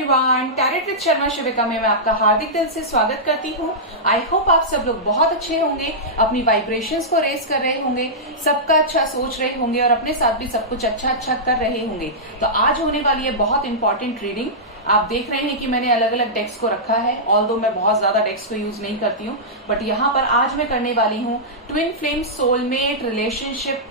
Everyone, tarot with Sharma शिविका में मैं आपका हार्दिक दिल से स्वागत करती हूँ। आई होप आप सब लोग बहुत अच्छे होंगे, अपनी वाइब्रेशंस को रेस कर रहे होंगे, सबका अच्छा सोच रहे होंगे और अपने साथ भी सब कुछ अच्छा कर रहे होंगे। तो आज होने वाली है बहुत इंपॉर्टेंट रीडिंग। आप देख रहे हैं कि मैंने अलग अलग डेक्स को रखा है, ऑल्दो मैं बहुत ज्यादा डेक्स को यूज नहीं करती हूँ, बट यहाँ पर आज मैं करने वाली हूँ ट्विन फ्लेम सोलमेट रिलेशनशिप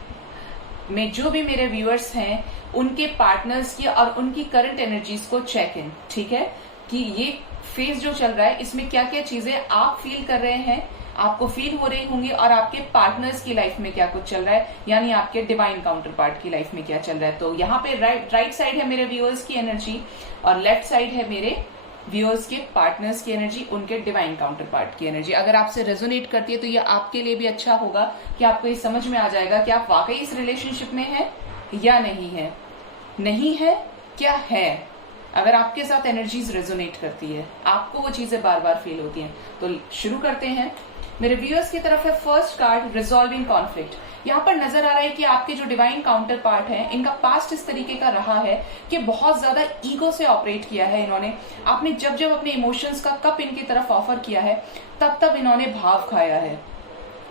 में जो भी मेरे व्यूअर्स हैं उनके पार्टनर्स की और उनकी करंट एनर्जीज को चेक इन। ठीक है कि ये फेज जो चल रहा है इसमें क्या क्या चीजें आप फील कर रहे हैं, आपको फील हो रही होंगी, और आपके पार्टनर्स की लाइफ में क्या कुछ चल रहा है, यानी आपके डिवाइन काउंटर पार्ट की लाइफ में क्या चल रहा है। तो यहाँ पे राइट साइड है मेरे व्यूअर्स की एनर्जी और लेफ्ट साइड है मेरे व्यूअर्स के पार्टनर्स की एनर्जी, उनके डिवाइन काउंटर पार्ट की एनर्जी। अगर आपसे रेजोनेट करती है तो ये आपके लिए भी अच्छा होगा कि आपको ये समझ में आ जाएगा कि आप वाकई इस रिलेशनशिप में हैं या नहीं है। नहीं है क्या है। अगर आपके साथ एनर्जीज रेजोनेट करती है, आपको वो चीजें बार बार फील होती हैं। तो शुरू करते हैं। मेरे व्यूअर्स की तरफ है फर्स्ट कार्ड रिजॉल्विंग कॉन्फ्लिक्ट। यहाँ पर नजर आ रहा है कि आपके जो डिवाइन काउंटर पार्ट है इनका पास्ट इस तरीके का रहा है कि बहुत ज्यादा ईगो से ऑपरेट किया है इन्होंने। आपने जब जब अपने इमोशंस का कप इनकी तरफ ऑफर किया है तब तब इन्होंने भाव खाया है।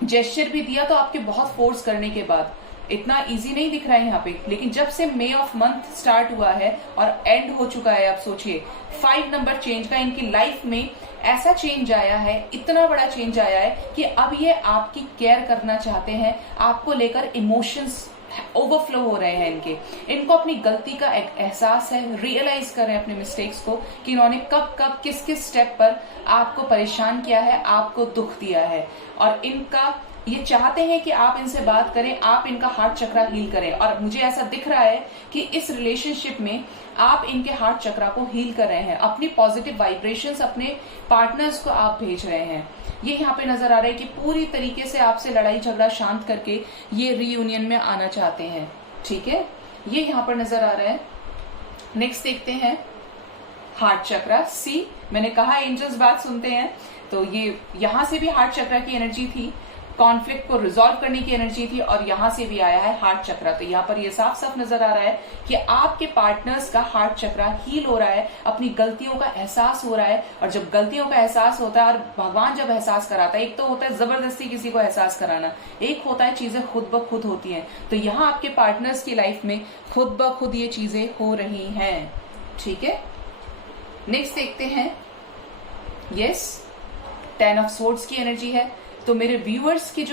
जेस्चर भी दिया तो आपके बहुत फोर्स करने के बाद। इतना इजी नहीं दिख रहा है यहाँ पे, लेकिन जब से मे ऑफ मंथ स्टार्ट हुआ है और एंड हो चुका है, आप सोचिए 5 नंबर चेंज का इनकी लाइफ में ऐसा चेंज आया है, इतना बड़ा चेंज आया है कि अब ये आपकी केयर करना चाहते हैं, आपको लेकर इमोशंस ओवरफ्लो हो रहे हैं इनको अपनी गलती का एक एहसास है, रियलाइज कर रहे हैं अपने मिस्टेक्स को कि इन्होंने कब कब किस किस स्टेप पर आपको परेशान किया है, आपको दुख दिया है। और इनका ये चाहते हैं कि आप इनसे बात करें, आप इनका हार्ट चक्रा हील करें। और मुझे ऐसा दिख रहा है कि इस रिलेशनशिप में आप इनके हार्ट चक्रा को हील कर रहे हैं, अपनी पॉजिटिव वाइब्रेशंस अपने पार्टनर्स को आप भेज रहे हैं। ये यहाँ पे नजर आ रहा है कि पूरी तरीके से आपसे लड़ाई झगड़ा शांत करके ये रीयूनियन में आना चाहते हैं। ठीक है, ये यहाँ पर नजर आ रहा है। नेक्स्ट देखते हैं हार्ट चक्रा सी। मैंने कहा एंजल्स बात सुनते हैं, तो ये यहां से भी हार्ट चक्रा की एनर्जी थी, कॉन्फ्लिक्ट को रिजॉल्व करने की एनर्जी थी, और यहां से भी आया है हार्ट चक्रा। तो यहाँ पर ये साफ साफ नजर आ रहा है कि आपके पार्टनर्स का हार्ट चक्रा हील हो रहा है, अपनी गलतियों का एहसास हो रहा है। और जब गलतियों का एहसास होता है और भगवान जब एहसास कराता है, एक तो होता है जबरदस्ती किसी को एहसास कराना, एक होता है चीजें खुद ब खुद होती हैं। तो यहाँ आपके पार्टनर्स की लाइफ में खुद ब खुद ये चीजें हो रही हैं। ठीक है, नेक्स्ट देखते हैं। यस, 10 ऑफ सोर्ड्स की एनर्जी है। तो मेरे व्यूअर्स की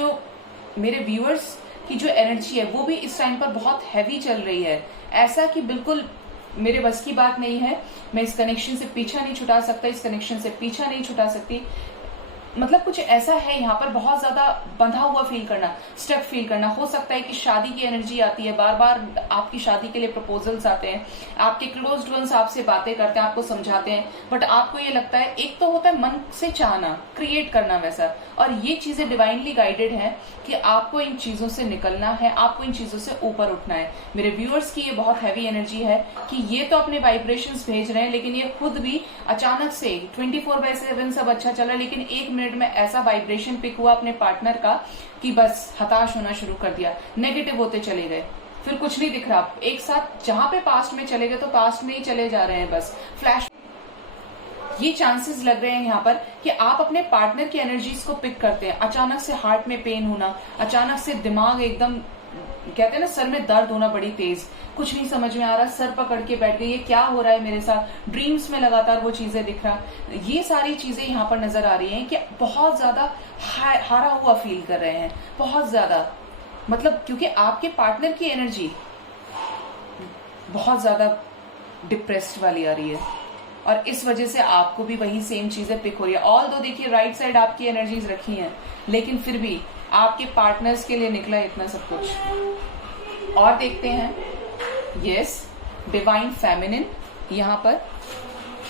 जो एनर्जी है वो भी इस टाइम पर बहुत हैवी चल रही है। ऐसा कि बिल्कुल मेरे बस की बात नहीं है, मैं इस कनेक्शन से पीछा नहीं छुटा सकता, इस कनेक्शन से पीछा नहीं छुटा सकती। मतलब कुछ ऐसा है यहाँ पर, बहुत ज्यादा बंधा हुआ फील करना, स्टक फील करना। हो सकता है कि शादी की एनर्जी आती है, बार बार आपकी शादी के लिए प्रपोजल्स आते हैं, आपके क्लोज्ड वंस आपसे बातें करते हैं, आपको समझाते हैं, बट आपको ये लगता है, एक तो होता है मन से चाहना, क्रिएट करना वैसा, और ये चीजें डिवाइनली गाइडेड है कि आपको इन चीजों से निकलना है, आपको इन चीजों से ऊपर उठना है। मेरे व्यूअर्स की ये बहुत हैवी एनर्जी है कि ये तो अपने वाइब्रेशंस भेज रहे हैं, लेकिन ये खुद भी अचानक से 24/7 सब अच्छा चल रहा है, लेकिन 1 मिनट में ऐसा वाइब्रेशन पिक हुआ अपने पार्टनर का कि बस हताश होना शुरू कर दिया, नेगेटिव होते चले गए, फिर कुछ नहीं दिख रहा। एक साथ जहां पे पास्ट में चले गए तो पास्ट में ही चले जा रहे हैं, बस फ्लैश। ये चांसेस लग रहे हैं यहाँ पर कि आप अपने पार्टनर की एनर्जीज को पिक करते हैं। अचानक से हार्ट में पेन होना, अचानक से दिमाग एकदम, कहते हैं ना, सर में दर्द होना बड़ी तेज, कुछ नहीं समझ में आ रहा, सर पकड़ के बैठ गई, ये क्या हो रहा है मेरे साथ, ड्रीम्स में लगातार वो चीजें दिख रहा। ये सारी चीजें यहाँ पर नजर आ रही हैं कि बहुत ज्यादा हारा हुआ फील कर रहे हैं, बहुत ज्यादा। मतलब क्योंकि आपके पार्टनर की एनर्जी बहुत ज्यादा डिप्रेस्ड वाली आ रही है और इस वजह से आपको भी वही सेम चीजें पिक हो रही है। ऑल दो देखिए राइट साइड आपकी एनर्जीज रखी हैं, लेकिन फिर भी आपके पार्टनर्स के लिए निकला इतना सब कुछ। और देखते हैं, यस, डिवाइन फेमिनिन। यहाँ पर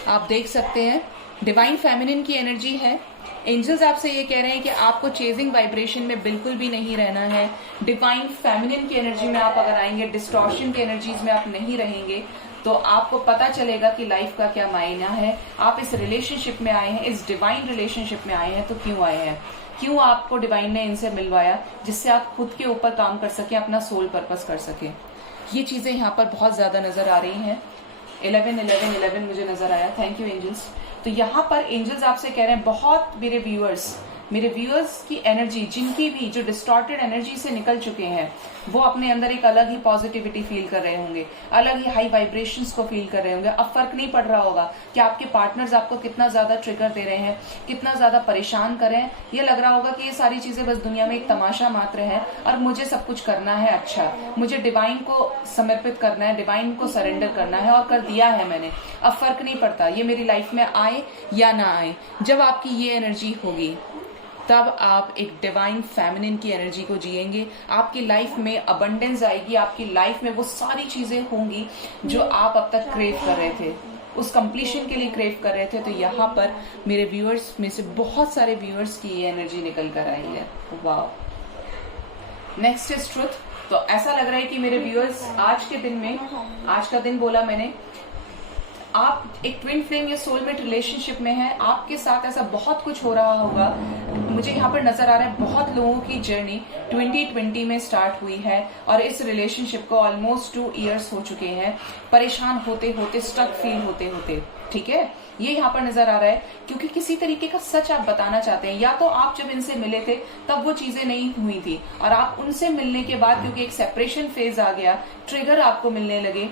आप देख सकते हैं डिवाइन फेमिनिन की एनर्जी है। एंजल्स आपसे ये कह रहे हैं कि आपको चेजिंग वाइब्रेशन में बिल्कुल भी नहीं रहना है। डिवाइन फेमिनिन की एनर्जी में आप अगर आएंगे, डिस्टॉर्शन की एनर्जीज में आप नहीं रहेंगे, तो आपको पता चलेगा कि लाइफ का क्या मायना है। आप इस रिलेशनशिप में आए हैं, इस डिवाइन रिलेशनशिप में आए हैं, तो क्यों आए हैं, क्यों आपको डिवाइन ने इनसे मिलवाया, जिससे आप खुद के ऊपर काम कर सकें, अपना सोल पर्पस कर सकें। ये चीजें यहाँ पर बहुत ज्यादा नजर आ रही हैं। 11 मुझे नजर आया, थैंक यू एंजल्स। तो यहाँ पर एंजल्स आपसे कह रहे हैं, बहुत मेरे व्यूअर्स की एनर्जी, जिनकी भी जो डिस्टॉर्टेड एनर्जी से निकल चुके हैं, वो अपने अंदर एक अलग ही पॉजिटिविटी फील कर रहे होंगे, अलग ही हाई वाइब्रेशंस को फील कर रहे होंगे। अब फर्क नहीं पड़ रहा होगा कि आपके पार्टनर्स आपको कितना ज्यादा ट्रिगर दे रहे हैं, कितना ज्यादा परेशान कर रहे हैं। ये लग रहा होगा कि ये सारी चीजें बस दुनिया में एक तमाशा मात्र है और मुझे सब कुछ करना है, अच्छा मुझे डिवाइन को समर्पित करना है, डिवाइन को सरेंडर करना है, और कर दिया है मैंने। अब फर्क नहीं पड़ता ये मेरी लाइफ में आए या ना आए। जब आपकी ये एनर्जी होगी तब आप एक डिवाइन फेमिनिन की एनर्जी को जिएंगे। आपकी लाइफ में अबंडेंस आएगी, आपकी लाइफ में वो सारी चीजें होंगी जो आप अब तक क्रेव कर रहे थे, उस कंप्लीशन के लिए क्रेव कर रहे थे। तो यहाँ पर मेरे व्यूअर्स में से बहुत सारे व्यूअर्स की ये एनर्जी निकल कर आई है। वाह। Next is truth. तो ऐसा लग रहा है कि मेरे व्यूअर्स आज के दिन में, आज का दिन बोला मैंने, आप एक ट्विन फ्लेम या सोलमेट रिलेशनशिप में हैं, आपके साथ ऐसा बहुत कुछ हो रहा होगा। मुझे यहाँ पर नजर आ रहा है बहुत लोगों की जर्नी 2020 में स्टार्ट हुई है और इस रिलेशनशिप को ऑलमोस्ट 2 इयर्स हो चुके हैं, परेशान होते होते, स्टक फील होते होते। ठीक है, ये यहाँ पर नजर आ रहा है क्योंकि किसी तरीके का सच आप बताना चाहते हैं। या तो आप जब इनसे मिले थे तब वो चीजें नहीं हुई थी, और आप उनसे मिलने के बाद क्योंकि एक सेपरेशन फेज आ गया, ट्रिगर आपको मिलने लगे,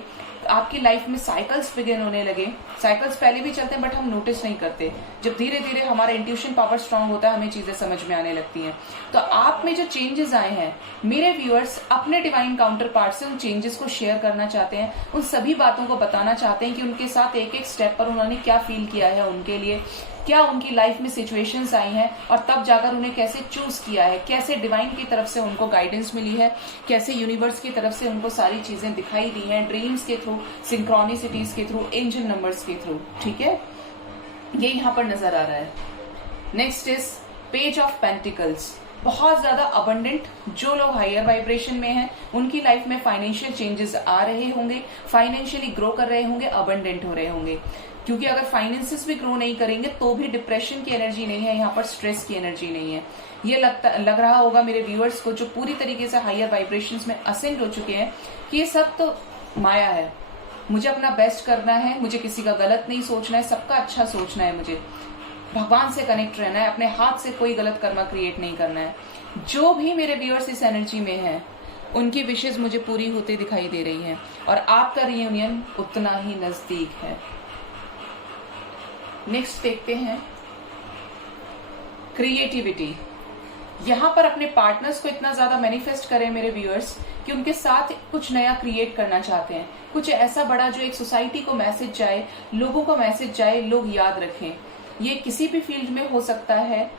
आपकी लाइफ में साइकिल्स बिगिन होने लगे। साइकिल्स पहले भी चलते हैं बट हम नोटिस नहीं करते। जब धीरे धीरे हमारा इंट्यूशन पावर स्ट्रांग होता है, हमें चीजें समझ में आने लगती हैं। तो आप में जो चेंजेस आए हैं, मेरे व्यूअर्स अपने डिवाइन काउंटर पार्ट से उन चेंजेस को शेयर करना चाहते हैं, उन सभी बातों को बताना चाहते हैं कि उनके साथ एक एक स्टेप पर उन्होंने क्या फील किया है, उनके लिए क्या उनकी लाइफ में सिचुएशंस आई हैं, और तब जाकर उन्हें कैसे चूज किया है, कैसे डिवाइन की तरफ से उनको गाइडेंस मिली है, कैसे यूनिवर्स की तरफ से उनको सारी चीजें दिखाई दी हैं, ड्रीम्स के थ्रू, सिंक्रोनिसिटीज के थ्रू, एंजल नंबर्स के थ्रू। ठीक है, ये यहाँ पर नजर आ रहा है। Next is page of pentacles. बहुत ज्यादा अबंडेंट, जो लोग हायर वाइब्रेशन में हैं उनकी लाइफ में फाइनेंशियल चेंजेस आ रहे होंगे, फाइनेंशियली ग्रो कर रहे होंगे, अबंडेंट हो रहे होंगे। क्योंकि अगर फाइनेंसेस भी ग्रो नहीं करेंगे तो भी डिप्रेशन की एनर्जी नहीं है, यहाँ पर स्ट्रेस की एनर्जी नहीं है। ये लग रहा होगा मेरे व्यूअर्स को जो पूरी तरीके से हायर वाइब्रेशंस में असेंड हो चुके हैं कि ये सब तो माया है, मुझे अपना बेस्ट करना है, मुझे किसी का गलत नहीं सोचना है, सबका अच्छा सोचना है, मुझे भगवान से कनेक्ट रहना है, अपने हाथ से कोई गलत कर्मा क्रिएट नहीं करना है। जो भी मेरे व्यूअर्स इस एनर्जी में है उनकी विशेष मुझे पूरी होते दिखाई दे रही हैं और आपका रियूनियन उतना ही नजदीक है। नेक्स्ट देखते हैं क्रिएटिविटी। यहां पर अपने पार्टनर्स को इतना ज्यादा मैनिफेस्ट करें मेरे व्यूअर्स कि उनके साथ कुछ नया क्रिएट करना चाहते हैं, कुछ ऐसा बड़ा जो एक सोसाइटी को मैसेज जाए, लोगों को मैसेज जाए, लोग याद रखें। ये किसी भी फील्ड में हो सकता है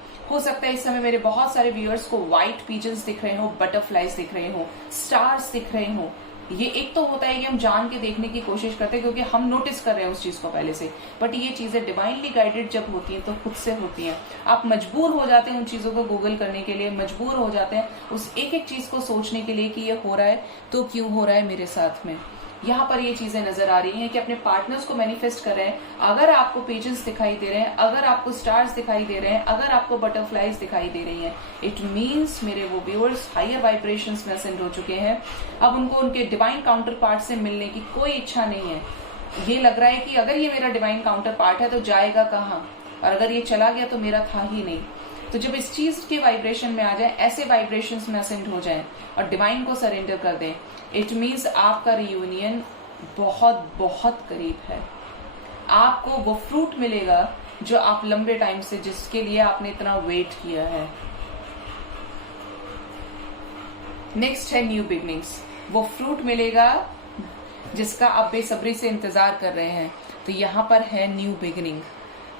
इस समय मेरे बहुत सारे व्यूअर्स को व्हाइट पिजन्स दिख रहे हो, बटरफ्लाइज दिख रहे हो, स्टार्स दिख रहे हो। ये एक तो होता है कि हम जान के देखने की कोशिश करते हैं क्योंकि हम नोटिस कर रहे हैं उस चीज को पहले से, बट ये चीजें डिवाइनली गाइडेड जब होती हैं तो खुद से होती हैं। आप मजबूर हो जाते हैं उन चीजों को गूगल करने के लिए, मजबूर हो जाते हैं उस एक एक चीज को सोचने के लिए कि ये हो रहा है तो क्यों हो रहा है मेरे साथ में। यहाँ पर ये चीजें नजर आ रही हैं कि अपने पार्टनर्स को मैनिफेस्ट कर रहे हैं। अगर आपको पेजेस दिखाई दे रहे हैं, अगर आपको स्टार्स दिखाई दे रहे हैं, अगर आपको बटरफ्लाइज दिखाई दे रही हैं, इट मीन्स मेरे वो व्यूअर्स हायर वाइब्रेशंस में असेंड हो चुके हैं। अब उनको उनके डिवाइन काउंटर पार्ट से मिलने की कोई इच्छा नहीं है। ये लग रहा है कि अगर ये मेरा डिवाइन काउंटर पार्ट है तो जाएगा कहाँ, और अगर ये चला गया तो मेरा था ही नहीं। तो जब इस चीज के वाइब्रेशन में आ जाए, ऐसे वाइब्रेशंस में असेंड हो जाए और डिवाइन को सरेंडर कर दें, इट मीन्स आपका रियूनियन बहुत बहुत करीब है। आपको वो फ्रूट मिलेगा जो आप लंबे टाइम से, जिसके लिए आपने इतना वेट किया है। नेक्स्ट है न्यू बिगनिंग्स। वो फ्रूट मिलेगा जिसका आप बेसब्री से इंतजार कर रहे हैं। तो यहाँ पर है न्यू बिगनिंग।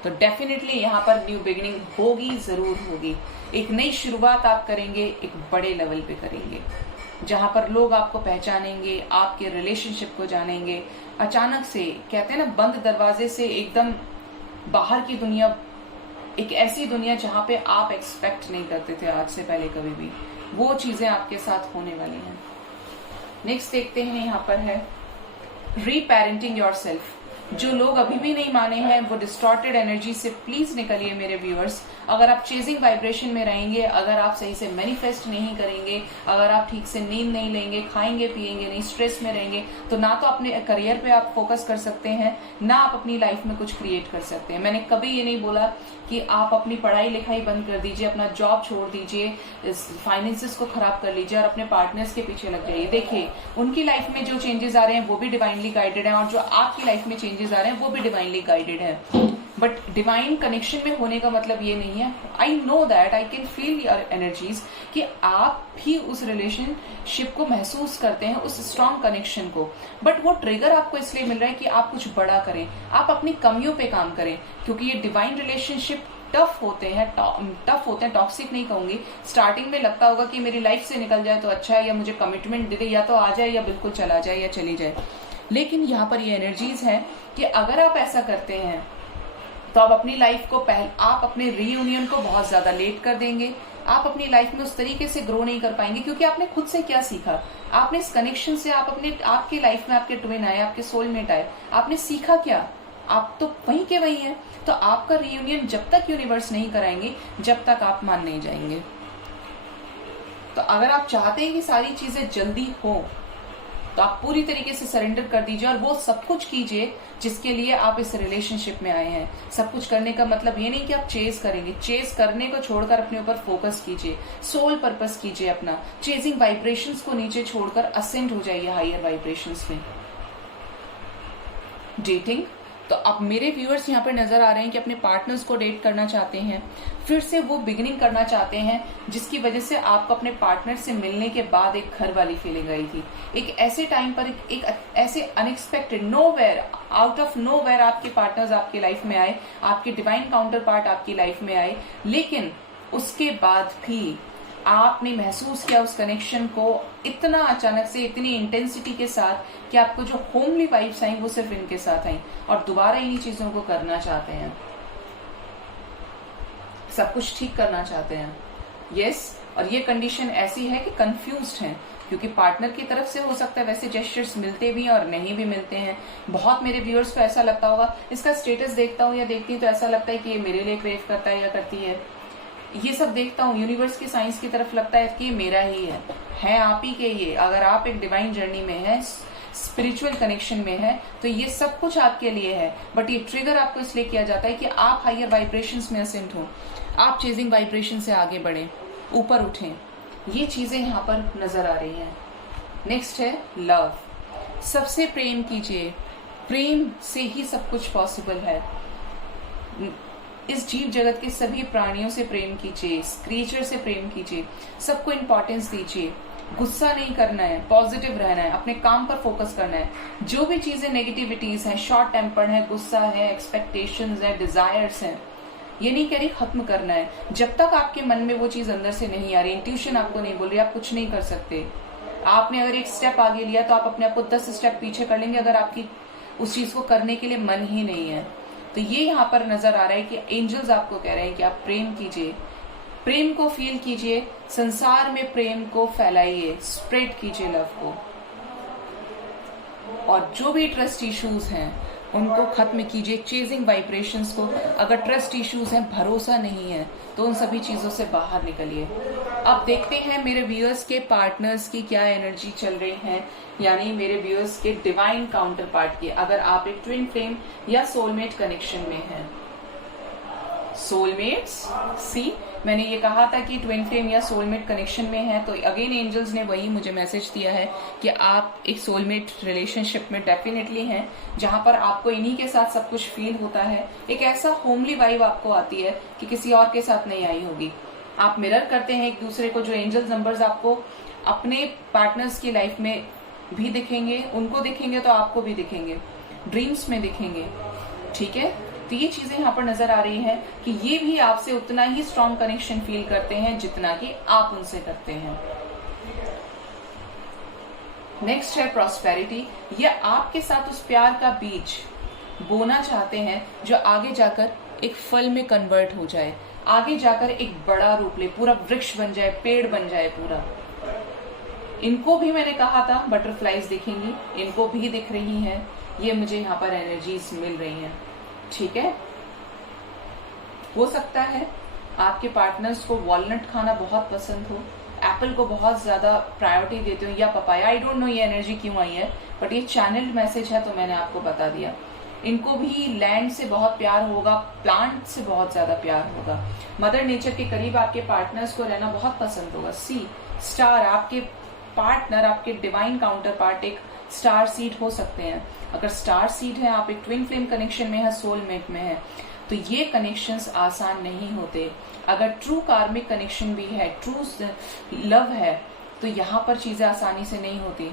तो डेफिनेटली यहाँ पर न्यू बिगनिंग होगी, जरूर होगी। एक नई शुरुआत आप करेंगे, एक बड़े लेवल पे करेंगे, जहां पर लोग आपको पहचानेंगे, आपके रिलेशनशिप को जानेंगे। अचानक से कहते हैं ना, बंद दरवाजे से एकदम बाहर की दुनिया, एक ऐसी दुनिया जहां पे आप एक्सपेक्ट नहीं करते थे आज से पहले कभी भी, वो चीजें आपके साथ होने वाली हैं। नेक्स्ट देखते हैं, यहाँ पर है रीपेरेंटिंग योरसेल्फ। जो लोग अभी भी नहीं माने हैं वो डिस्टॉर्टेड एनर्जी से प्लीज निकलिए मेरे व्यूअर्स। अगर आप चेजिंग वाइब्रेशन में रहेंगे, अगर आप सही से मैनिफेस्ट नहीं करेंगे, अगर आप ठीक से नींद नहीं लेंगे, खाएंगे पिएंगे नहीं, स्ट्रेस में रहेंगे, तो ना तो अपने करियर पे आप फोकस कर सकते हैं, ना आप अपनी लाइफ में कुछ क्रिएट कर सकते हैं। मैंने कभी ये नहीं बोला कि आप अपनी पढ़ाई लिखाई बंद कर दीजिए, अपना जॉब छोड़ दीजिए, फाइनेंसेस को खराब कर लीजिए और अपने पार्टनर्स के पीछे लग जाइए। देखिए, उनकी लाइफ में जो चेंजेस आ रहे हैं वो भी डिवाइनली गाइडेड है, और जो आपकी लाइफ में चेंजेस आ रहे हैं वो भी डिवाइनली गाइडेड है। बट डिवाइन कनेक्शन में होने का मतलब ये नहीं है, I know that, I can feel your energies, कि आप भी उस रिलेशनशिप को महसूस करते हैं, उस स्ट्रॉन्ग कनेक्शन को। बट वो ट्रिगर आपको इसलिए मिल रहा है कि आप कुछ बड़ा करें, आप अपनी कमियों पे काम करें, क्योंकि ये डिवाइन रिलेशनशिप टफ होते हैं, टॉक्सिक नहीं कहूंगी। स्टार्टिंग में लगता होगा कि मेरी लाइफ से निकल जाए तो अच्छा है, या मुझे कमिटमेंट दे दे, या तो आ जाए या बिल्कुल चला जाए या चली जाए। लेकिन यहाँ पर ये एनर्जीज है कि अगर आप ऐसा करते हैं तो आप अपनी लाइफ को आप अपने रीयूनियन को बहुत ज्यादा लेट कर देंगे। आप अपनी लाइफ में उस तरीके से ग्रो नहीं कर पाएंगे, क्योंकि आपने खुद से क्या सीखा, आपने इस कनेक्शन से, आपके लाइफ में आपके ट्विन आए, आपके सोलमेट आए, आपने सीखा क्या? आप तो वहीं के वहीं हैं। तो आपका रीयूनियन जब तक यूनिवर्स नहीं कराएंगे, जब तक आप मान नहीं जाएंगे। तो अगर आप चाहते हैं कि सारी चीजें जल्दी हो, तो आप पूरी तरीके से सरेंडर कर दीजिए और वो सब कुछ कीजिए जिसके लिए आप इस रिलेशनशिप में आए हैं। सब कुछ करने का मतलब ये नहीं कि आप चेज करेंगे, चेज करने को छोड़कर अपने ऊपर फोकस कीजिए, सोल पर्पस कीजिए अपना। चेजिंग वाइब्रेशंस को नीचे छोड़कर असेंड हो जाइए हायर वाइब्रेशंस में। डेटिंग, तो अब मेरे व्यूअर्स यहाँ पर नजर आ रहे हैं कि अपने पार्टनर्स को डेट करना चाहते हैं, फिर से वो बिगिनिंग करना चाहते हैं, जिसकी वजह से आपको अपने पार्टनर से मिलने के बाद एक घर वाली फीलिंग आई थी। एक ऐसे टाइम पर एक ऐसे unexpected, nowhere, out of nowhere आपके पार्टनर्स आपकी लाइफ में आए, आपके डिवाइन काउंटर पार्ट आपकी लाइफ में आए। लेकिन उसके बाद भी आपने महसूस किया उस कनेक्शन को इतना अचानक से, इतनी इंटेंसिटी के साथ कि आपको जो होमली वाइब्स आई वो सिर्फ इनके साथ आई, और दोबारा इन्हीं चीजों को करना चाहते हैं, सब कुछ ठीक करना चाहते हैं। यस, और ये कंडीशन ऐसी है कि कंफ्यूज्ड हैं, क्योंकि पार्टनर की तरफ से हो सकता है वैसे जेस्चर्स मिलते भी और नहीं भी मिलते हैं। बहुत मेरे व्यूअर्स को ऐसा लगता होगा, इसका स्टेटस देखता हूँ या देखती हूँ तो ऐसा लगता है कि ये मेरे लिए क्रेव करता है या करती है। ये सब देखता हूँ, यूनिवर्स की साइंस की तरफ लगता है कि ये मेरा ही है आप ही के। ये अगर आप एक डिवाइन जर्नी में है, स्पिरिचुअल कनेक्शन में है, तो ये सब कुछ आपके लिए है। बट ये ट्रिगर आपको इसलिए किया जाता है कि आप हायर वाइब्रेशंस में असेंट हो, आप चेजिंग वाइब्रेशन से आगे बढ़े, ऊपर उठें। ये चीजें यहाँ पर नजर आ रही हैं। नेक्स्ट है लव। सबसे प्रेम कीजिए, प्रेम से ही सब कुछ पॉसिबल है। इस जीव जगत के सभी प्राणियों से प्रेम कीजिए, क्रिएचर से प्रेम कीजिए, सबको इंपॉर्टेंस दीजिए। गुस्सा नहीं करना है, पॉजिटिव रहना है, अपने काम पर फोकस करना है। जो भी चीजें नेगेटिविटीज हैं, शॉर्ट टेम्पर्ड है, गुस्सा है, एक्सपेक्टेशंस है, डिजायर्स हैं, ये नहीं कह रही खत्म करना है। जब तक आपके मन में वो चीज अंदर से नहीं आ रही, इंट्यूशन आपको नहीं बोल रही, आप कुछ नहीं कर सकते। आपने अगर एक स्टेप आगे लिया तो आप अपने आप को 10 स्टेप पीछे कर लेंगे, अगर आपकी उस चीज को करने के लिए मन ही नहीं है। तो ये यहाँ पर नजर आ रहा है कि एंजल्स आपको कह रहे हैं कि आप प्रेम कीजिए, प्रेम को फील कीजिए, संसार में प्रेम को फैलाइए, स्प्रेड कीजिए लव को। और जो भी ट्रस्ट इश्यूज हैं उनको खत्म कीजिए, चेजिंग वाइब्रेशंस को। अगर ट्रस्ट इश्यूज हैं, भरोसा नहीं है, तो उन सभी चीजों से बाहर निकलिए। अब देखते हैं मेरे व्यूअर्स के पार्टनर्स की क्या एनर्जी चल रही है, यानी मेरे व्यूअर्स के डिवाइन काउंटर पार्ट की, अगर आप एक ट्विन फ्लेम या सोलमेट कनेक्शन में हैं। सोलमेट्स, सी, मैंने ये कहा था कि ट्विन फ्लेम या सोलमेट कनेक्शन में है, तो अगेन एंजल्स ने वही मुझे मैसेज दिया है कि आप एक सोलमेट रिलेशनशिप में डेफिनेटली हैं, जहां पर आपको इन्हीं के साथ सब कुछ फील होता है। एक ऐसा होमली वाइब आपको आती है कि किसी और के साथ नहीं आई होगी। आप मिरर करते हैं एक दूसरे को। जो एंजल्स नंबर्स आपको अपने पार्टनर्स की लाइफ में भी दिखेंगे, उनको दिखेंगे तो आपको भी दिखेंगे, ड्रीम्स में दिखेंगे। ठीक है, तो ये चीजें यहाँ पर नजर आ रही है कि ये भी आपसे उतना ही स्ट्रॉन्ग कनेक्शन फील करते हैं जितना कि आप उनसे करते हैं। नेक्स्ट है प्रॉस्पेरिटी। ये आपके साथ उस प्यार का बीज बोना चाहते हैं जो आगे जाकर एक फल में कन्वर्ट हो जाए, आगे जाकर एक बड़ा रूप ले, पूरा वृक्ष बन जाए, पेड़ बन जाए पूरा। इनको भी मैंने कहा था बटरफ्लाईज दिखेंगी, इनको भी दिख रही हैं। ये मुझे यहाँ पर एनर्जीज मिल रही हैं। ठीक है, हो सकता है आपके पार्टनर्स को वॉलनट खाना बहुत पसंद हो, एप्पल को बहुत ज्यादा प्रायोरिटी देते हो, या पपाया। आई डोंट नो ये एनर्जी क्यों आई है, बट ये चैनल्ड मैसेज है तो मैंने आपको बता दिया। इनको भी लैंड से बहुत प्यार होगा, प्लांट से बहुत ज्यादा प्यार होगा, मदर नेचर के करीब आपके पार्टनर्स को रहना बहुत पसंद होगा। सी स्टार, आपके पार्टनर, आपके डिवाइन काउंटर पार्ट एक स्टार सीड हो सकते हैं। अगर स्टार सीड है, आप एक ट्विन फ्लेम कनेक्शन में है, सोलमेट में है, तो ये कनेक्शंस आसान नहीं होते। अगर ट्रू कार्मिक कनेक्शन भी है, ट्रू लव है, तो यहाँ पर चीजें आसानी से नहीं होती।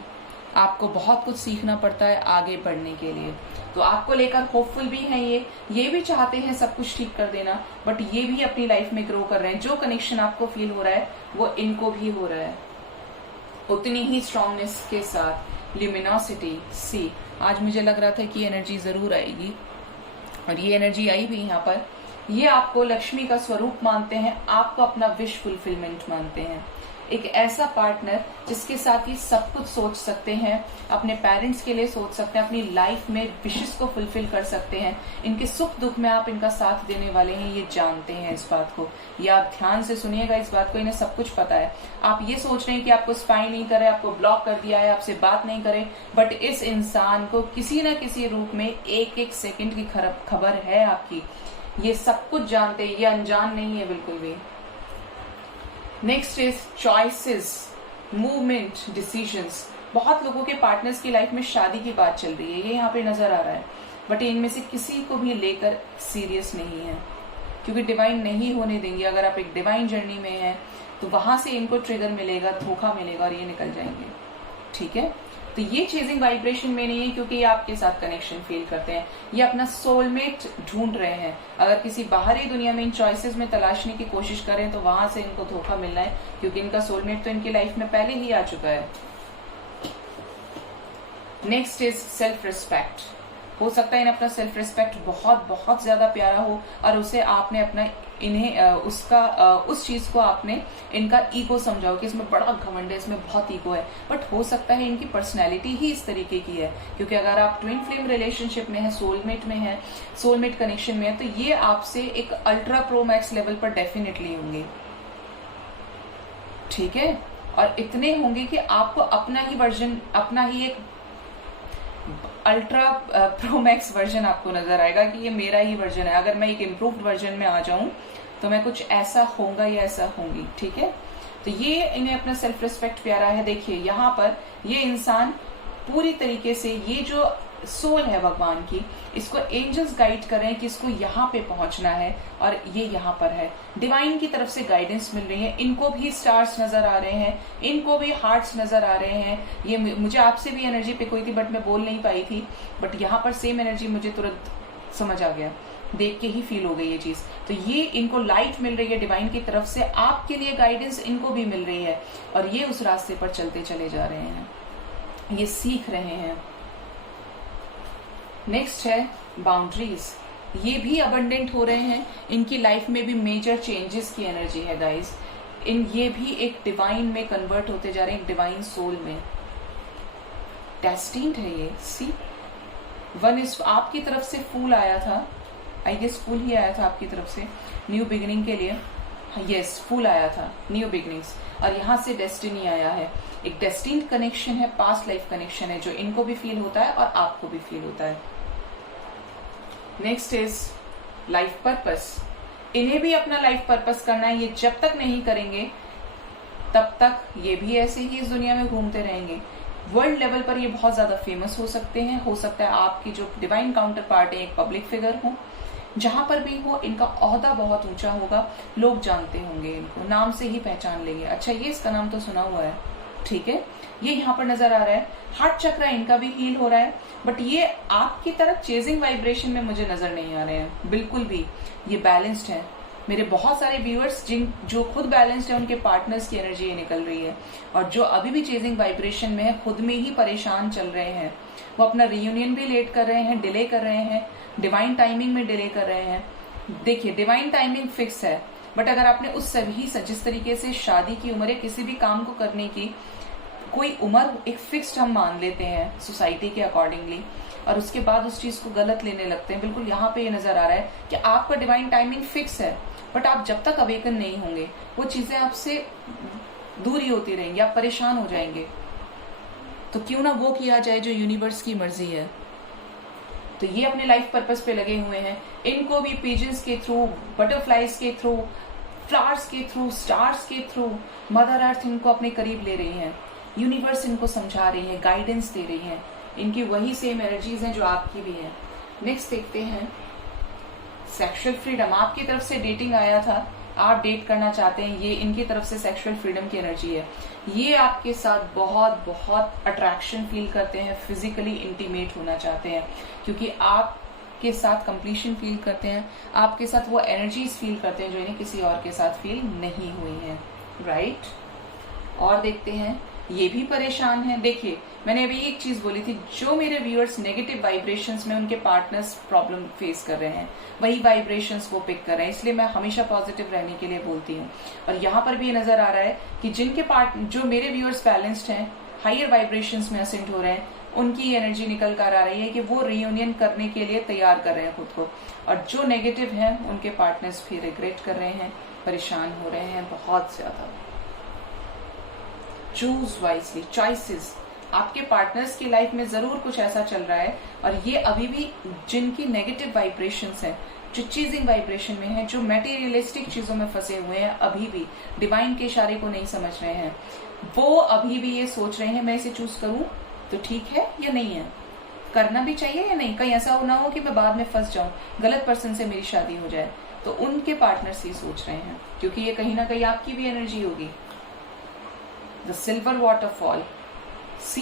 आपको बहुत कुछ सीखना पड़ता है आगे बढ़ने के लिए। तो आपको लेकर होपफुल भी हैं, ये भी चाहते हैं सब कुछ ठीक कर देना, बट ये भी अपनी लाइफ में ग्रो कर रहे हैं। जो कनेक्शन आपको फील हो रहा है वो इनको भी हो रहा है, उतनी ही स्ट्रांगनेस के साथ। ल्यूमिनोसिटी सी, आज मुझे लग रहा था कि एनर्जी जरूर आएगी और ये एनर्जी आई भी यहाँ पर। ये आपको लक्ष्मी का स्वरूप मानते हैं, आपको अपना विश फुलफिलमेंट मानते हैं। एक ऐसा पार्टनर जिसके साथ ये सब कुछ सोच सकते हैं, अपने पेरेंट्स के लिए सोच सकते हैं, अपनी लाइफ में विशेस को फुलफिल कर सकते हैं। इनके सुख दुख में आप इनका साथ देने वाले हैं, ये जानते हैं इस बात को। ये आप ध्यान से सुनिएगा इस बात को, इन्हें सब कुछ पता है। आप ये सोच रहे हैं कि आपको स्पाई नहीं करे, आपको ब्लॉक कर दिया है, आपसे बात नहीं करे, बट इस इंसान को किसी न किसी रूप में एक एक सेकंड की खबर है आपकी। ये सब कुछ जानते हैं, ये अनजान नहीं है बिल्कुल भी। Next is choices, movement, decisions. बहुत लोगों के पार्टनर्स की लाइफ में शादी की बात चल रही है, ये यहाँ पे नजर आ रहा है, बट इनमें से किसी को भी लेकर सीरियस नहीं है, क्योंकि डिवाइन नहीं होने देंगे। अगर आप एक डिवाइन जर्नी में हैं तो वहां से इनको ट्रिगर मिलेगा, धोखा मिलेगा और ये निकल जाएंगे। ठीक है, तो ये चेजिंग वाइब्रेशन में नहीं है, क्योंकि ये आपके साथ कनेक्शन फील करते हैं, ये अपना सोलमेट ढूंढ रहे हैं। अगर किसी बाहरी दुनिया में इन चॉइसेस में तलाशने की कोशिश करें तो वहां से इनको धोखा मिलना है, क्योंकि इनका सोलमेट तो इनकी लाइफ में पहले ही आ चुका है। Next is self respect. हो सकता है इन्हें अपना सेल्फ रिस्पेक्ट बहुत बहुत ज्यादा प्यारा हो और उसे आपने अपना उस चीज को आपने इनका ईगो समझाओ कि इसमें बड़ा घमंड है, इसमें बहुत ईगो है, बट हो सकता है इनकी पर्सनैलिटी ही इस तरीके की है। क्योंकि अगर आप ट्विन फ्लेम रिलेशनशिप में है, सोलमेट में है, सोलमेट कनेक्शन में है, तो ये आपसे एक अल्ट्रा प्रो मैक्स लेवल पर डेफिनेटली होंगे। ठीक है, और इतने होंगे कि आपको अपना ही वर्जन, अपना ही एक अल्ट्रा प्रो मैक्स वर्जन आपको नजर आएगा कि ये मेरा ही वर्जन है। अगर मैं एक इम्प्रूव्ड वर्जन में आ जाऊं तो मैं कुछ ऐसा होऊंगा या ऐसा होंगी। ठीक है, तो ये इन्हें अपना सेल्फ रिस्पेक्ट प्यारा है। देखिए यहाँ पर ये इंसान पूरी तरीके से, ये जो सोल है भगवान की, इसको एंजल्स गाइड कर रहे हैं कि इसको यहाँ पे पहुंचना है और ये यहाँ पर है। डिवाइन की तरफ से गाइडेंस मिल रही है, इनको भी स्टार्स नजर आ रहे हैं, इनको भी हार्ट्स नजर आ रहे हैं। ये मुझे आपसे भी एनर्जी पिक हुई थी बट मैं बोल नहीं पाई थी, बट यहाँ पर सेम एनर्जी मुझे तुरंत समझ आ गया, देख के ही फील हो गई ये चीज। तो ये इनको लाइट मिल रही है डिवाइन की तरफ से, आपके लिए गाइडेंस इनको भी मिल रही है और ये उस रास्ते पर चलते चले जा रहे हैं, ये सीख रहे हैं। नेक्स्ट है बाउंड्रीज। ये भी अबंडेंट हो रहे हैं, इनकी लाइफ में भी मेजर चेंजेस की एनर्जी है गाइस। ये भी एक डिवाइन में कन्वर्ट होते जा रहे हैं, डिवाइन सोल में। डेस्टिन्ड है ये। सी वन इज, आपकी तरफ से फूल आया था, आई गेस फूल ही आया था आपकी तरफ से न्यू बिगिनिंग के लिए। यस, फूल आया था, न्यू बिगिनिंग्स, और यहाँ से डेस्टिनी आया है। एक डेस्टिन्ड कनेक्शन है, पास्ट लाइफ कनेक्शन है, जो इनको भी फील होता है और आपको भी फील होता है। Next is life purpose. इन्हें भी अपना लाइफ पर्पस करना है, ये जब तक नहीं करेंगे तब तक ये भी ऐसे ही इस दुनिया में घूमते रहेंगे। वर्ल्ड लेवल पर ये बहुत ज्यादा फेमस हो सकते हैं। हो सकता है आपकी जो डिवाइन काउंटर पार्ट है एक पब्लिक फिगर हो, जहां पर भी हो इनका ओहदा बहुत ऊंचा होगा, लोग जानते होंगे इनको, नाम से ही पहचान लेंगे, अच्छा ये इसका नाम तो सुना हुआ है। ठीक है, ये यहाँ पर नजर आ रहा है। हार्ट चक्र इनका भी हील हो रहा है, बट ये आपकी तरफ चेजिंग वाइब्रेशन में मुझे नजर नहीं आ रहे हैं बिल्कुल भी। ये बैलेंस्ड है। मेरे बहुत सारे व्यूअर्स जो खुद बैलेंस्ड है, उनके पार्टनर्स की एनर्जी ये निकल रही है, और जो अभी भी चेजिंग वाइब्रेशन में है, खुद में ही परेशान चल रहे हैं, वो अपना रियूनियन भी लेट कर रहे हैं, डिले कर रहे हैं, डिवाइन टाइमिंग में डिले कर रहे हैं। देखिए डिवाइन टाइमिंग फिक्स है, बट अगर आपने उस सभी जिस तरीके से शादी की उम्र या किसी भी काम को करने की कोई उम्र एक फिक्स्ड हम मान लेते हैं सोसाइटी के अकॉर्डिंगली, और उसके बाद उस चीज को गलत लेने लगते हैं। बिल्कुल यहाँ पे ये नजर आ रहा है कि आपका डिवाइन टाइमिंग फिक्स है, बट आप जब तक अवेकन नहीं होंगे वो चीजें आपसे दूरी होती रहेंगी, आप परेशान हो जाएंगे। तो क्यों ना वो किया जाए जो यूनिवर्स की मर्जी है। तो ये अपने लाइफ पर्पस पे लगे हुए हैं। इनको भी पिजन्स के थ्रू, बटरफ्लाइज के थ्रू, फ्लावर्स के थ्रू, स्टार्स के थ्रू मदर अर्थ इनको अपने करीब ले रही है। यूनिवर्स इनको समझा रही है, गाइडेंस दे रही है। इनकी वही सेम एनर्जीज हैं जो आपकी भी है। नेक्स्ट देखते हैं सेक्सुअल फ्रीडम। आपकी तरफ से डेटिंग आया था, आप डेट करना चाहते हैं, ये इनकी तरफ से सेक्सुअल फ्रीडम की एनर्जी है। ये आपके साथ बहुत बहुत अट्रैक्शन फील करते हैं, फिजिकली इंटीमेट होना चाहते हैं, क्योंकि आपके साथ कंप्लीशन फील करते हैं, आपके साथ वो एनर्जीज फील करते हैं जो इन्हें किसी और के साथ फील नहीं हुई है। राइट। और देखते हैं, ये भी परेशान है। देखिए मैंने अभी एक चीज बोली थी, जो मेरे व्यूअर्स नेगेटिव वाइब्रेशंस में उनके पार्टनर्स प्रॉब्लम फेस कर रहे हैं, वही वाइब्रेशंस को पिक कर रहे हैं, इसलिए मैं हमेशा पॉजिटिव रहने के लिए बोलती हूँ। और यहाँ पर भी ये नजर आ रहा है कि जिनके जो मेरे व्यूअर्स बैलेंस्ड हैं, हायर वाइब्रेशंस में असेंट हो रहे हैं, उनकी एनर्जी निकल कर आ रही है कि वो रियूनियन करने के लिए तैयार कर रहे हैं खुद को। और जो नेगेटिव है उनके पार्टनर्स भी रिग्रेट कर रहे हैं, परेशान हो रहे हैं बहुत ज्यादा। Choose wisely, choices. आपके पार्टनर्स की लाइफ में जरूर कुछ ऐसा चल रहा है, और ये अभी भी जिनकी नेगेटिव वाइब्रेशंस है, जो चीजिंग वाइब्रेशन में है, जो मटेरियलिस्टिक चीजों में फंसे हुए हैं, अभी भी डिवाइन के इशारे को नहीं समझ रहे हैं, वो अभी भी ये सोच रहे हैं मैं इसे चूज करूं तो ठीक है या नहीं है, करना भी चाहिए या नहीं, कहीं ऐसा ना हो कि मैं बाद में फंस जाऊं, गलत पर्सन से मेरी शादी हो जाए। तो उनके पार्टनर्स ये सोच रहे हैं, क्योंकि ये कहीं ना कहीं आपकी भी एनर्जी होगी। The silver waterfall. सी,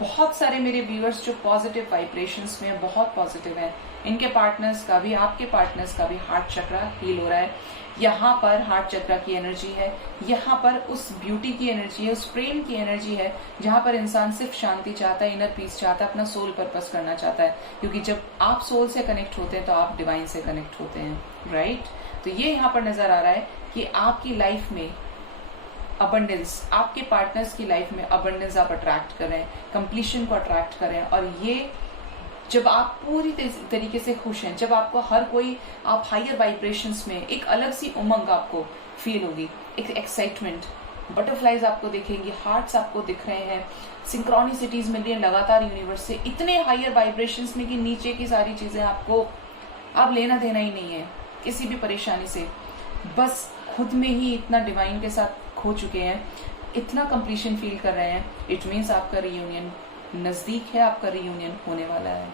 बहुत सारे मेरे व्यूअर्स जो पॉजिटिव वाइब्रेशंस में है, बहुत पॉजिटिव है, इनके पार्टनर्स का भी, आपके पार्टनर्स का भी हार्ट चक्रा हील हो रहा है। यहाँ पर हार्ट चक्रा की एनर्जी है, यहाँ पर उस ब्यूटी की एनर्जी है, उस प्रेम की एनर्जी है, जहां पर इंसान सिर्फ शांति चाहता है, इनर पीस चाहता है, अपना सोल पर्पस करना चाहता है। क्योंकि जब आप सोल से कनेक्ट होते हैं तो आप डिवाइन से कनेक्ट होते हैं। राइट। तो ये यहाँ पर नजर आ रहा है कि आपकी लाइफ में अबंडेंस, आपके पार्टनर्स की लाइफ में अबंडेंस आप अट्रैक्ट कर रहे हैं, कंप्लीशन को अट्रैक्ट कर रहे हैं। और ये जब आप पूरी तरीके से खुश हैं, जब आपको हर कोई, आप हायर वाइब्रेशंस में, एक अलग सी उमंग आपको फील होगी, एक एक्साइटमेंट, बटरफ्लाइज आपको दिखेंगी, हार्ट्स आपको दिख रहे हैं, सिंक्रोनिसिटीज मिल रही है लगातार यूनिवर्स से, इतने हायर वाइब्रेशंस में कि नीचे की सारी चीजें आपको अब लेना देना ही नहीं है किसी भी परेशानी से, बस खुद में ही इतना डिवाइन के साथ खो चुके हैं, इतना कंप्लीशन फील कर रहे हैं। इट मीन्स आपका रियूनियन नजदीक है, आपका रियूनियन होने वाला है,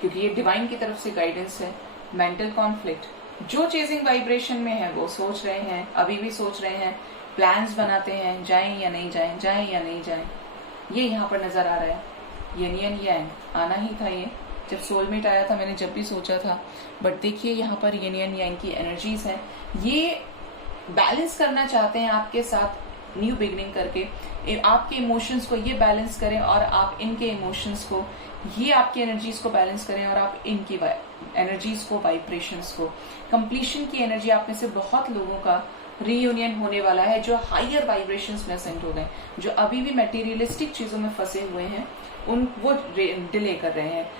क्योंकि ये डिवाइन की तरफ से गाइडेंस है। मेंटल कॉन्फ्लिक्ट, जो चेजिंग वाइब्रेशन में है वो सोच रहे हैं, अभी भी सोच रहे हैं, प्लान्स बनाते हैं, जाएं या नहीं जाएं, जाएं या नहीं जाएं, ये यहाँ पर नजर आ रहा है। yin yang आना ही था, ये जब सोलमेट आया था मैंने जब भी सोचा था। बट देखिए यहाँ पर yin yang की एनर्जीज है, ये बैलेंस करना चाहते हैं आपके साथ न्यू बिगनिंग करके, आपके इमोशंस को ये बैलेंस करें और आप इनके इमोशंस को, ये आपकी एनर्जीज को बैलेंस करें और आप इनकी एनर्जीज को, वाइब्रेशंस को। कंप्लीशन की एनर्जी आप में से बहुत लोगों का रीयूनियन होने वाला है, जो हायर वाइब्रेशंस में असेंट हो गए, जो अभी भी मटेरियलिस्टिक चीजों में फंसे हुए हैं, वो डिले कर रहे हैं।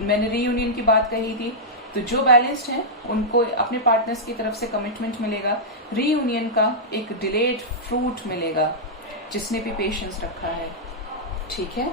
मैंने रीयूनियन की बात कही थी, तो जो बैलेंस्ड हैं उनको अपने पार्टनर्स की तरफ से कमिटमेंट मिलेगा, रीयूनियन का एक डिलेड फ्रूट मिलेगा, जिसने भी पेशेंस रखा है। ठीक है।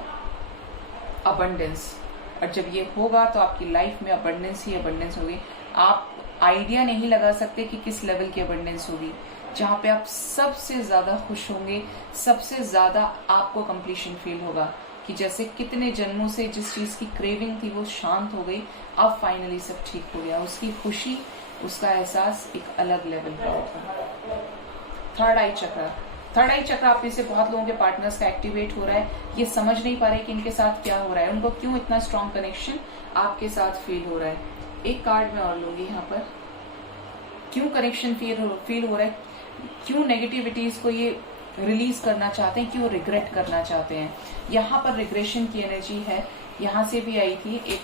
अबंडेंस, और जब ये होगा तो आपकी लाइफ में अबंडेंस ही अबंडेंस होगी। आप आइडिया नहीं लगा सकते कि किस लेवल की अबंडेंस होगी, जहां पे आप सबसे ज्यादा खुश होंगे, सबसे ज्यादा आपको कंप्लीशन फील होगा कि जैसे कितने जन्मों से जिस चीज की क्रेविंग थी वो शांत हो गई, अब फाइनली सब ठीक हो गया। उसकी खुशी, उसका एहसास एक अलग लेवल का होगा। थर्ड आई चक्र, थर्ड आई चक्र आप में से बहुत लोगों के पार्टनर्स का एक्टिवेट हो रहा है, ये समझ नहीं पा रहे कि इनके साथ क्या हो रहा है, उनको क्यों इतना स्ट्रॉन्ग कनेक्शन आपके साथ फील हो रहा है। एक कार्ड मैं और लूंगी यहाँ पर, क्यों कनेक्शन फील हो रहा है, क्यों नेगेटिविटीज को ये रिलीज करना चाहते हैं, क्यों रिग्रेट करना चाहते हैं। यहाँ पर रिग्रेशन की एनर्जी है, यहाँ से भी आई थी, एक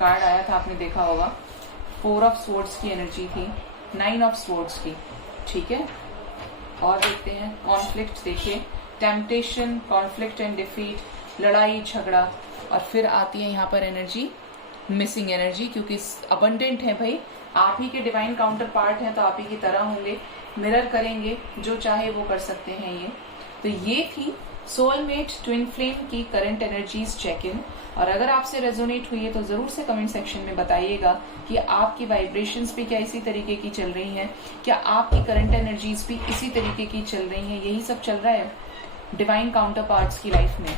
कार्ड आया था आपने देखा होगा, 4 ऑफ स्वॉर्ड्स की एनर्जी थी, 9 ऑफ स्वॉर्ड्स की। ठीक है। और देखते हैं कॉन्फ्लिक्ट, देखिए टेम्पटेशन, कॉन्फ्लिक्ट एंड डिफीट, लड़ाई झगड़ा, और फिर आती है यहाँ पर एनर्जी मिसिंग एनर्जी, क्योंकि अबंडेंट है भाई, आप ही के डिवाइन काउंटर पार्ट हैं तो आप ही की तरह होंगे, मिरर करेंगे, जो चाहे वो कर सकते हैं ये। तो ये थी सोलमेट ट्विन फ्लेम की करंट एनर्जीज चेक इन। और अगर आपसे रेजोनेट हुई है तो जरूर से कमेंट सेक्शन में बताइएगा कि आपकी वाइब्रेशंस भी क्या इसी तरीके की चल रही हैं, क्या आपकी करंट एनर्जीज भी इसी तरीके की चल रही हैं, यही सब चल रहा है डिवाइन काउंटर पार्ट्स की लाइफ में।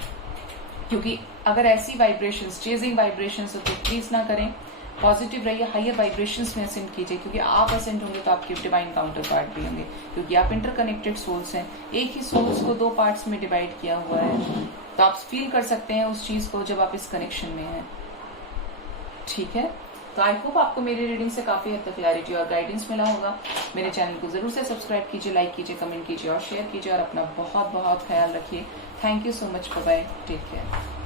क्योंकि अगर ऐसी वाइब्रेशंस, चेजिंग वाइब्रेशंस हो तो प्लीज ना करें, पॉजिटिव रहिए, हायर वाइब्रेशंस में असेंड कीजिए, क्योंकि आप असेंड होंगे तो आपके डिवाइन काउंटर पार्ट भी होंगे, क्योंकि आप इंटरकनेक्टेड सोल्स हैं। एक ही सोल्स को 2 पार्ट्स में डिवाइड किया हुआ है, तो आप फील कर सकते हैं उस चीज को जब आप इस कनेक्शन में हैं। ठीक है, तो आई होप आपको मेरी रीडिंग से काफी हद तक क्लैरिटी और गाइडेंस मिला होगा। मेरे चैनल को जरूर से सब्सक्राइब कीजिए, लाइक कीजिए, कमेंट कीजिए और शेयर कीजिए, और अपना बहुत बहुत ख्याल रखिए। Thank you so much, bye bye, take care.